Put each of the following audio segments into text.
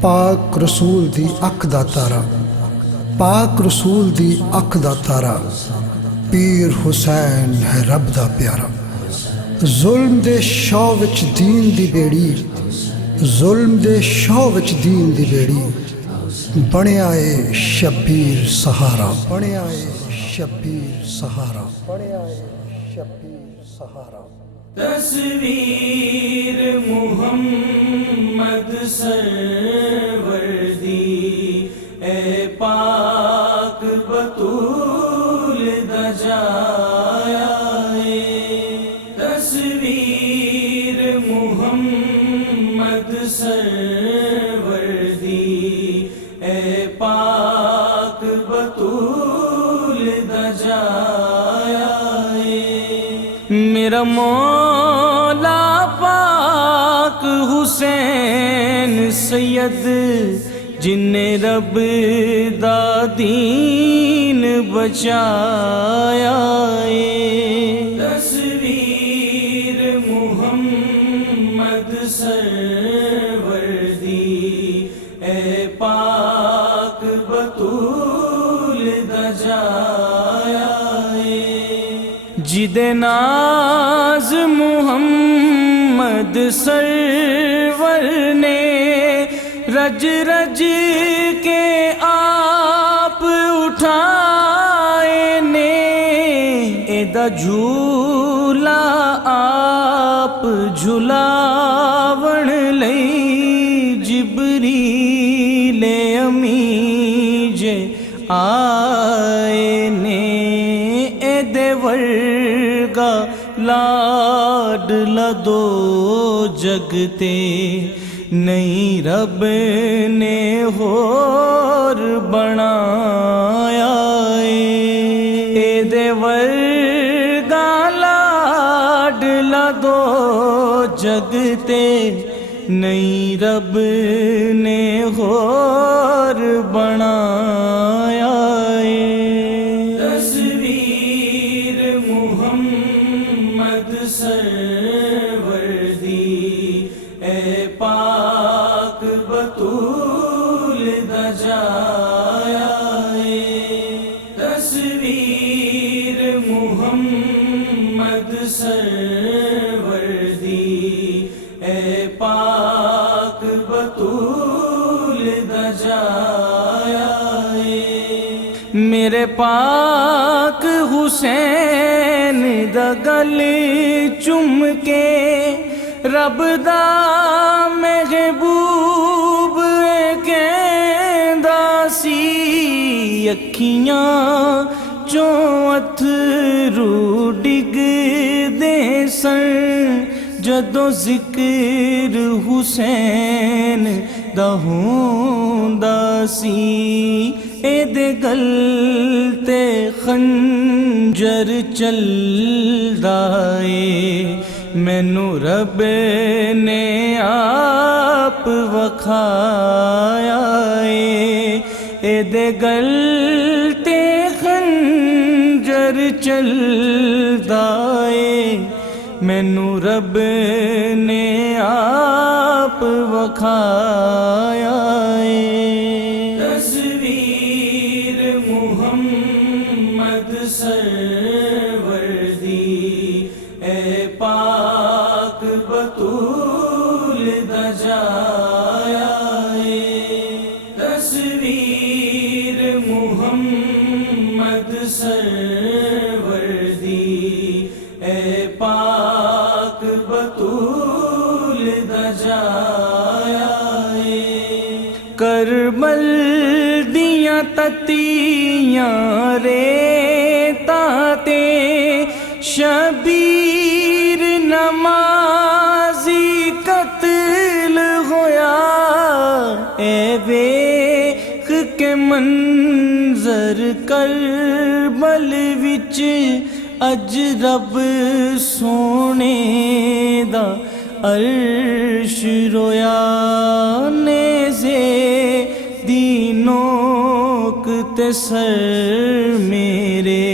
پاک رسول دی اکھ دا تارا، پاک رسول دی اکھ دا تارا، پیر حسین ہے رب دا پیارا۔ ظلم دے شو وچ دین دی بیڑی، ظلم دے شو وچ دین دی بیڑی، بنیا اے شبیر سہارا، بنیا اے شبیر سہارا، بنیا اے شبیر سہارا۔ تصویر محمد سرور دی اے پاک بطول دا جایا اے، تصویر محمد سرور دی اے پاک بطول دا جایا اے۔ میرا مولا پاک حسین سید جن نے رب دا دین بچایا اے، تصویر محمد سرور دی اے پاک بطول دا جایا اے، جدے ناز محمد سرور نے رج رج کے آپ اٹھائے نے، ایدا جھولا آپ جھلاون لئی جبریل امی جے آئے نے، ایدے ورگا لاڈلا دو جگتے نہیں رب نے ہور بنایا اے، دے ورگا لاڈلا دو جگتے نہیں رب نے ہور بنایا اے۔ تصویر محمد سرور دی اے پاک بطول دا جایا اے، تصویر محمد سرور دی اے پاک بطول دا جایا اے۔ میرے پاک حسین دا گل چم کے رب دا محبوب کہندا سی، اکھیاں چوں اتھرو ڈگ دے سن جدوں ذکر حسین دا ہوندا سی، اے دے گل تے خنجر چلدا اے، مینوں رب نے آپ وکھایا اے، اے دے گل تے خنجر چلدا اے، مینوں رب نے آپ وکھایا اے۔ تصویر محمد سرور دی اے پاک بطول دا جایا اے، تصویر محمد سرور دی اے پاک بطول دا جایا اے۔ کربل دیاں تتیاں ریتاں تے شبیر نمازی قتل ہویا، اے ویکھ کے منظر کربل وچ اج رب سونے دا عرش رویا، نیزے دی نوک تے سر میرے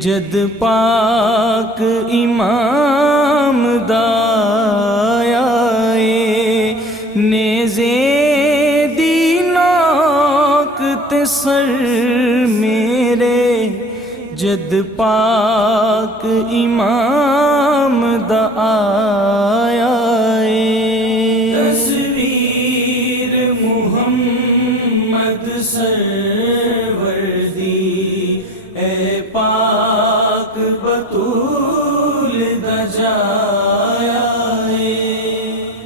جد پاک امام دا آیا اے، سر میرے جد پاک امام دا آیا اے تصویر محمد سرور دی اے پاک بطول دا جایا اے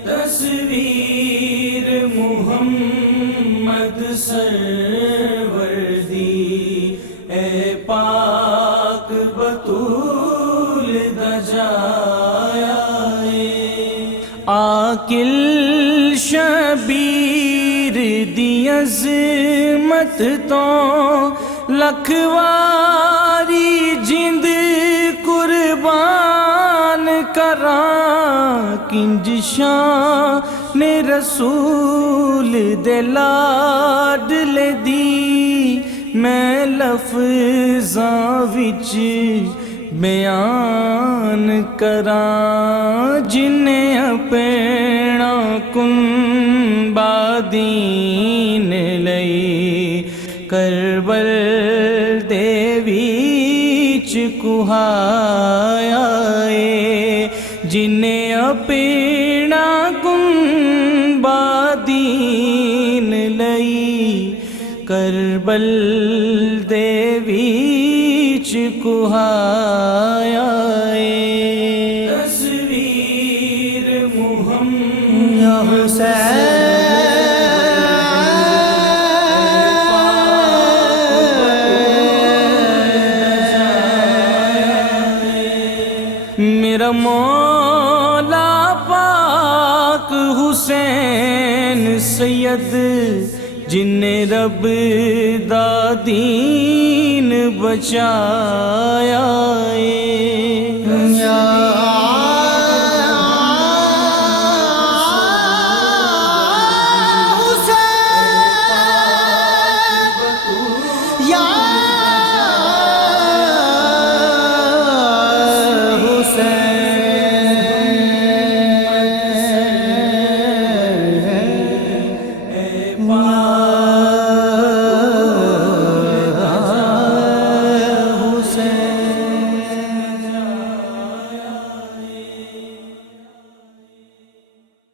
تصویر محمد سرور دی اے پاک بطول دا جایا اے عاقل شبیر دی عظمت تو لکھواری جند قربان کراں کنج شان رسول دے لاڈلے دی میں لفظاں وچ بیان کراں جنہیں اپنا کنبہ دین لئی کربل دے وچ کہایا اے جنہیں اپنا کنبہ دین لئی کربل دے وچ کہایا اے تصویر محمد یا حسین میرا مولا پاک حسین سید جن رب دا دین بچایا اے